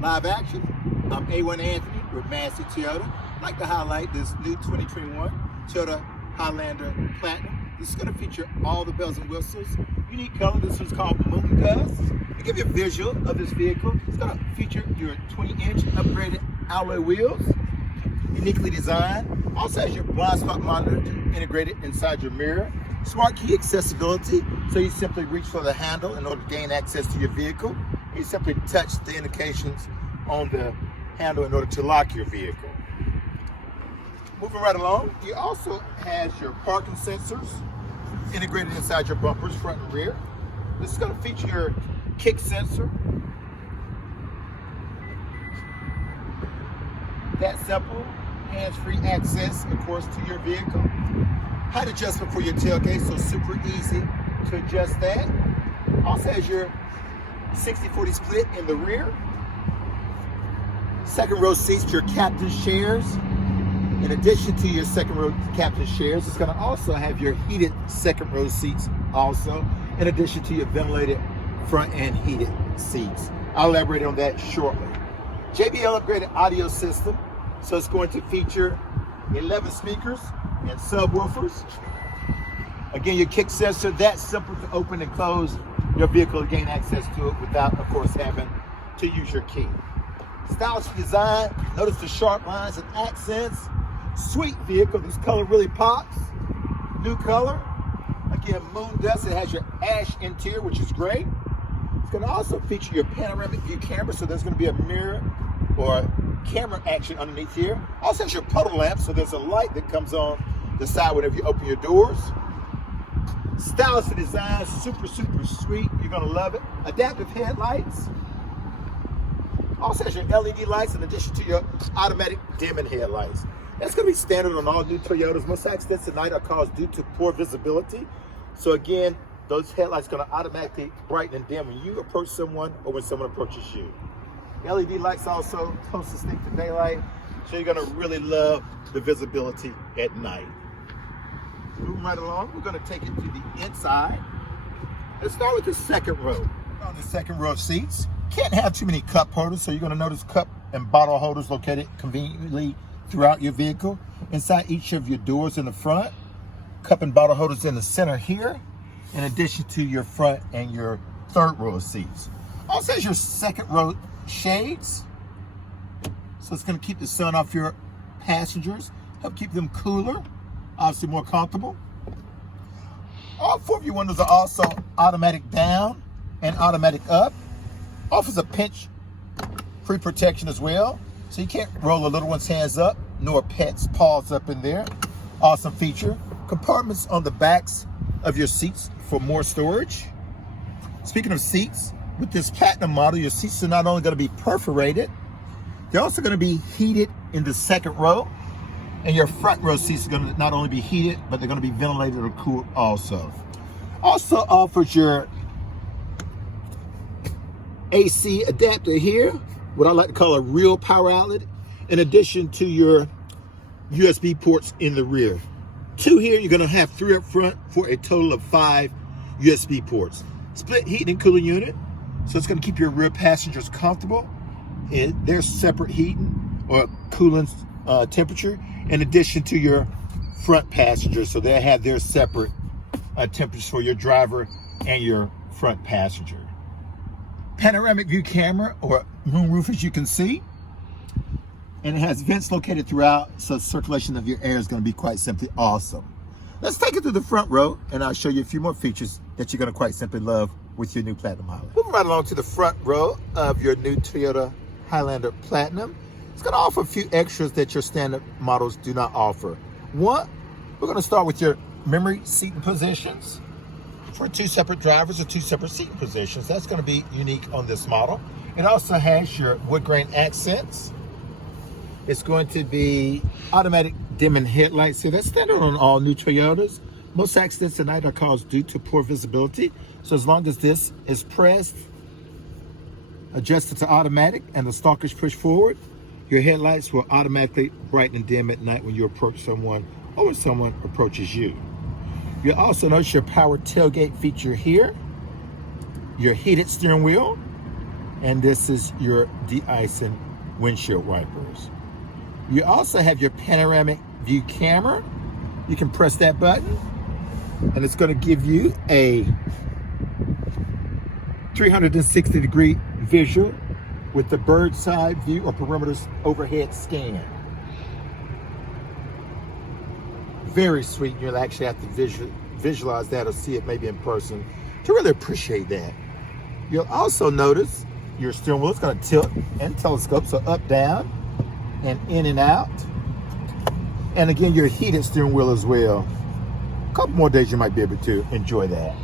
Live action. I'm A-1 Anthony with Massey Toyota. I'd like to highlight this new 2021 Toyota Highlander Platinum. This is going to feature all the bells and whistles. Unique color. This one's called Moon Dust. To give you a visual of this vehicle, it's going to feature your 20-inch upgraded alloy wheels, uniquely designed. Also has your blind spot monitor integrated inside your mirror. Smart key accessibility, so you simply reach for the handle in order to gain access to your vehicle. You simply touch the indications on the handle in order to lock your vehicle. Moving right along, you also has your parking sensors integrated inside your bumpers, front and rear. This is going to feature your kick sensor. That simple, hands-free access, of course, to your vehicle. Height adjustment for your tailgate, so super easy to adjust that. Also has your 60-40 split in the rear. Second row seats, your captain's chairs. In addition to your second row captain's chairs, it's going to also have your heated second row seats also, in addition to your ventilated front and heated seats. I'll elaborate on that shortly. JBL upgraded audio system, so it's going to feature 11 speakers and subwoofers. Again, your kick sensor, that's simple to open and close your vehicle to gain access to it without, of course, having to use your key. Stylish design, notice the sharp lines and accents. Sweet vehicle, this color really pops. New color. Again, Moon Dust, it has your ash interior, which is great. It's going to also feature your panoramic view camera, so there's going to be a mirror or camera action underneath here. Also has your puddle lamp, so there's a light that comes on the side whenever you open your doors. Stylish design, super sweet. You're going to love it. Adaptive headlights. Also has your LED lights in addition to your automatic dimming headlights. That's going to be standard on all new Toyotas. Most accidents at night are caused due to poor visibility. So again, those headlights are going to automatically brighten and dim when you approach someone or when someone approaches you. LED lights also close to daylight, so you're going to really love the visibility at night. Moving right along, we're going to take it to the inside. Let's start with the second row. On the second row of seats, can't have too many cup holders, so you're going to notice cup and bottle holders located conveniently throughout your vehicle. Inside each of your doors in the front, cup and bottle holders in the center here, in addition to your front and your third row of seats. Also has your second row shades, so it's going to keep the sun off your passengers, help keep them cooler, obviously more comfortable. All four of your windows are also automatic down and automatic up. Offers a pinch pre-protection as well, so you can't roll a little one's hands up nor pets paws up in there. Awesome feature. Compartments on the backs of your seats for more storage. Speaking of seats, with this Platinum model, your seats are not only going to be perforated, they're also going to be heated in the second row, and your front row seats are going to not only be heated, but they're going to be ventilated or cooled also. Also offers your AC adapter here, what I like to call a real power outlet, in addition to your USB ports in the rear. 2 here, you're going to have 3 up front for a total of 5 USB ports. Split heating and cooling unit, so it's going to keep your rear passengers comfortable in their separate heating or cooling temperature, in addition to your front passengers, so they have their separate temperatures for your driver and your front passenger. Panoramic view camera or moonroof, as you can see, and it has vents located throughout, so circulation of your air is going to be quite simply awesome. Let's take it to the front row, and I'll show you a few more features that you're going to quite simply love with your new Platinum Highlander. Moving right along to the front row of your new Toyota Highlander Platinum. It's going to offer a few extras that your standard models do not offer. One, we're going to start with your memory seating positions for 2 separate drivers or 2 separate seating positions. That's going to be unique on this model. It also has your wood grain accents. It's going to be automatic dimming headlights. So that's standard on all new Toyotas. Most accidents at night are caused due to poor visibility. So as long as this is pressed, adjusted to automatic, and the stalk is pushed forward, your headlights will automatically brighten and dim at night when you approach someone or when someone approaches you. You'll also notice your power tailgate feature here, your heated steering wheel, And this is your de-icing windshield wipers. You also have your panoramic view camera. You can press that button and it's going to give you a 360-degree visual with the bird's eye view or perimeter overhead scan. Very sweet. You'll actually have to visualize that or see it maybe in person to really appreciate that. You'll also notice your steering wheel is going to tilt and telescope, so up, down, and in and out. And again, your heated steering wheel as well. A couple more days you might be able to enjoy that.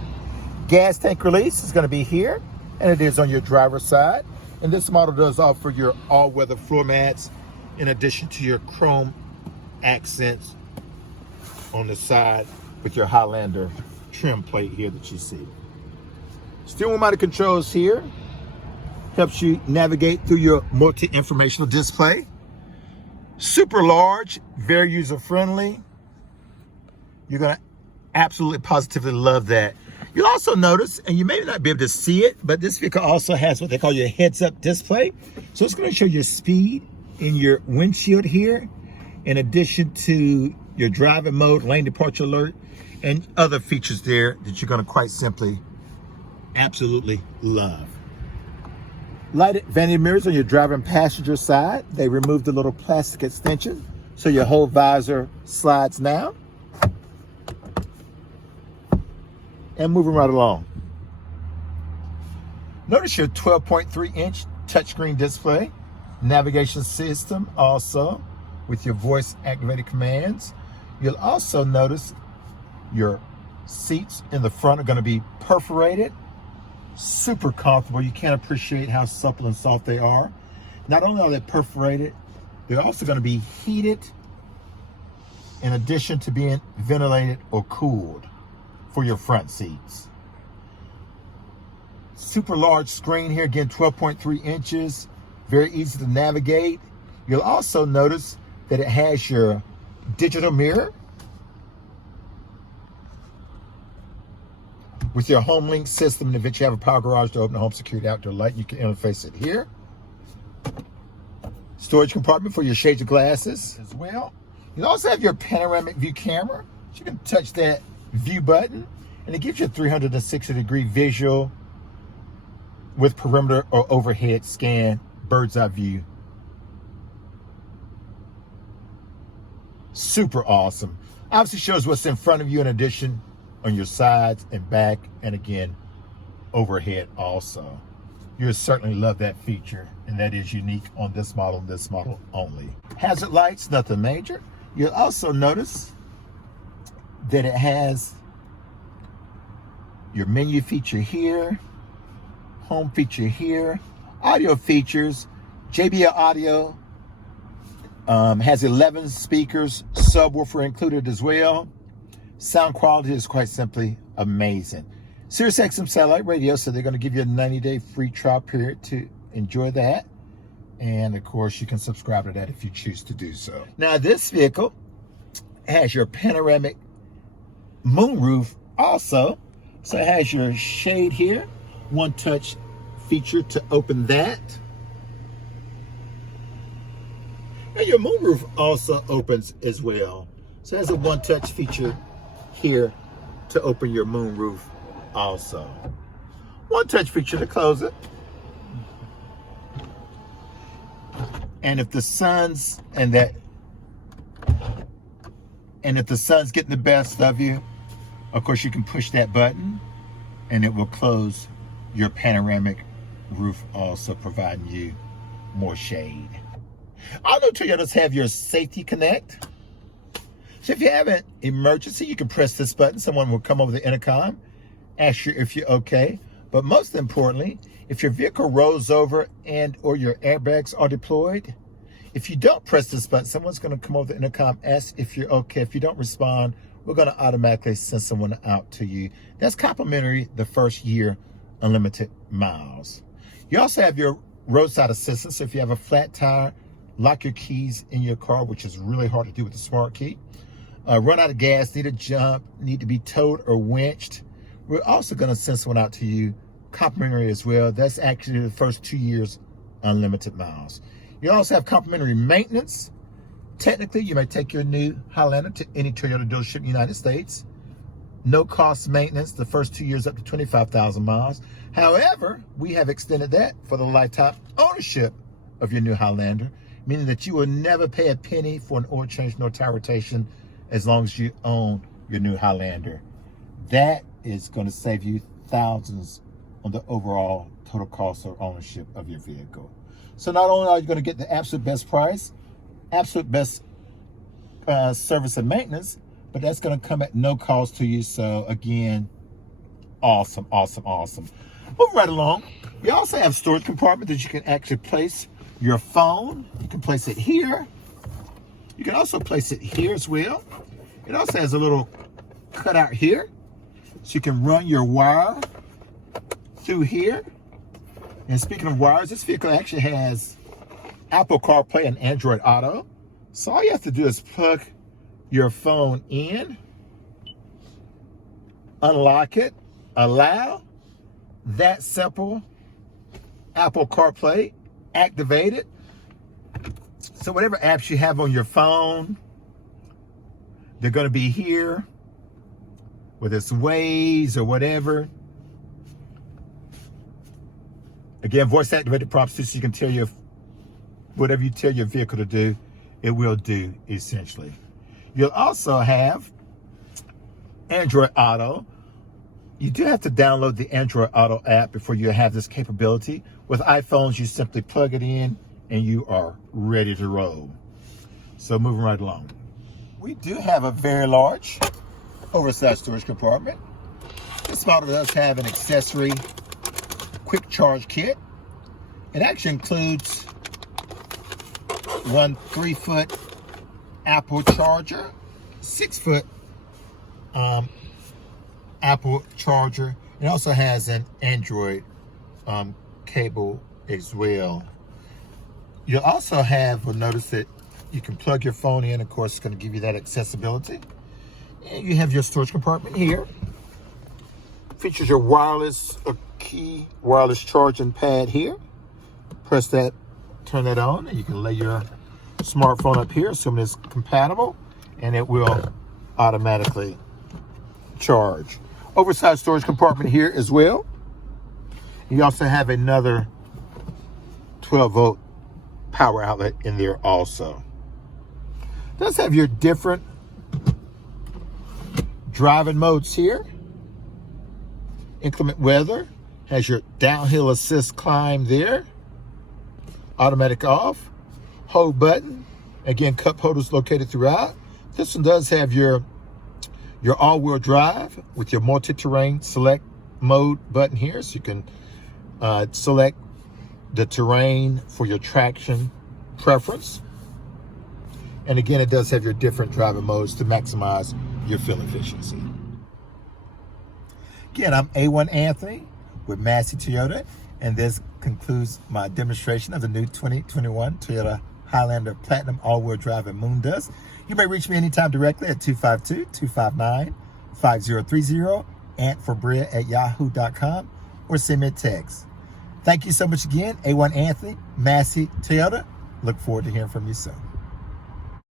Gas tank release is going to be here, and it is on your driver's side. And this model does offer your all-weather floor mats in addition to your chrome accents on the side with your Highlander trim plate here that you see. Steering wheel mounted controls here. Helps you navigate through your multi-informational display. Super large, very user-friendly. You're gonna absolutely positively love that. You'll also notice, and you may not be able to see it, but this vehicle also has what they call your heads-up display. So it's gonna show your speed in your windshield here, in addition to your driving mode, lane departure alert, and other features there that you're gonna quite simply absolutely love. Lighted vanity mirrors on your driver and passenger side. They removed the little plastic extension, so your whole visor slides now. And moving right along. Notice your 12.3-inch touchscreen display, navigation system also with your voice-activated commands. You'll also notice your seats in the front are going to be perforated. Super comfortable. You can't appreciate how supple and soft they are. Not only are they perforated, they're also going to be heated in addition to being ventilated or cooled for your front seats. Super large screen here, again 12.3 inches, very easy to navigate. You'll also notice that it has your digital mirror with your home link system. And if you have a power garage to open the home security outdoor light, you can interface it here. Storage compartment for your shades of glasses as well. You also have your panoramic view camera. So you can touch that view button and it gives you a 360-degree visual with perimeter or overhead scan, bird's eye view. Super awesome. Obviously shows what's in front of you in addition on your sides and back, and again, overhead also. You'll certainly love that feature, and that is unique on this model only. Hazard lights, nothing major. You'll also notice that it has your menu feature here, home feature here, audio features, JBL audio, has 11 speakers, subwoofer included as well. Sound quality is quite simply amazing. Sirius XM satellite radio, so they're going to give you a 90-day free trial period to enjoy that. And of course, you can subscribe to that if you choose to do so. Now, this vehicle has your panoramic moonroof also. So it has your shade here, one touch feature to open that. And your moonroof also opens as well. So it has a one touch feature here to open your moonroof also. One touch feature to close it. And if the sun's getting the best of you, of course you can push that button and it will close your panoramic roof, also providing you more shade. All new Toyotas have your safety connect. So if you have an emergency, you can press this button. Someone will come over the intercom, ask you if you're okay. But most importantly, if your vehicle rolls over and or your airbags are deployed, if you don't press this button, someone's going to come over the intercom, ask if you're okay. If you don't respond, we're going to automatically send someone out to you. That's complimentary the first year, unlimited miles. You also have your roadside assistance. So if you have a flat tire, lock your keys in your car, which is really hard to do with the smart key. Run out of gas, need a jump, need to be towed or winched. We're also going to send someone out to you complimentary as well. That's actually the first 2 years unlimited miles. You also have complimentary maintenance. Technically, you may take your new Highlander to any Toyota dealership in the United States. No cost maintenance the first 2 years up to 25,000 miles. However, we have extended that for the lifetime ownership of your new Highlander, meaning that you will never pay a penny for an oil change nor tire rotation as long as you own your new Highlander. That is going to save you thousands on the overall total cost of ownership of your vehicle. So not only are you going to get the absolute best price, absolute best service and maintenance, but that's going to come at no cost to you. So again, awesome, awesome, awesome. Moving right along, we also have storage compartment that you can actually place your phone. You can place it here. You can also place it here as well. It also has a little cutout here, so you can run your wire through here. And speaking of wires, this vehicle actually has Apple CarPlay and Android Auto. So all you have to do is plug your phone in, unlock it, allow that simple. Apple CarPlay activated. So whatever apps you have on your phone, they're going to be here, whether it's Waze or whatever. Again, voice activated prompts too, so you can tell your whatever you tell your vehicle to do, it will do essentially. You'll also have Android Auto. You do have to download the Android Auto app before you have this capability. With iPhones, you simply plug it in and you are ready to roll. So moving right along. We do have a very large oversized storage compartment. This model does have an accessory quick charge kit. It actually includes one 3-foot Apple charger, 6-foot Apple charger. It also has an Android cable as well. You'll also have, notice that you can plug your phone in. Of course, it's going to give you that accessibility. And you have your storage compartment here. Features your wireless key wireless charging pad here. Press that, turn that on, and you can lay your smartphone up here, assuming it's compatible, and it will automatically charge. Oversized storage compartment here as well. You also have another 12-volt power outlet in there also. It does have your different driving modes here. Inclement weather, has your downhill assist climb there. Automatic off, hold button. Again, cup holders located throughout. This one does have your all-wheel drive with your multi-terrain select mode button here, so you can select the terrain for your traction preference. And again, it does have your different driving modes to maximize your fuel efficiency. Again, I'm A-1 Anthony with Massey Toyota, and this concludes my demonstration of the new 2021 Toyota Highlander Platinum all-wheel drive and Moon Dust. You may reach me anytime directly at 252-259-5030, antforbrea@yahoo.com, or send me a text. Thank you so much again, A1 Anthony, Massey Toyota. Look forward to hearing from you soon.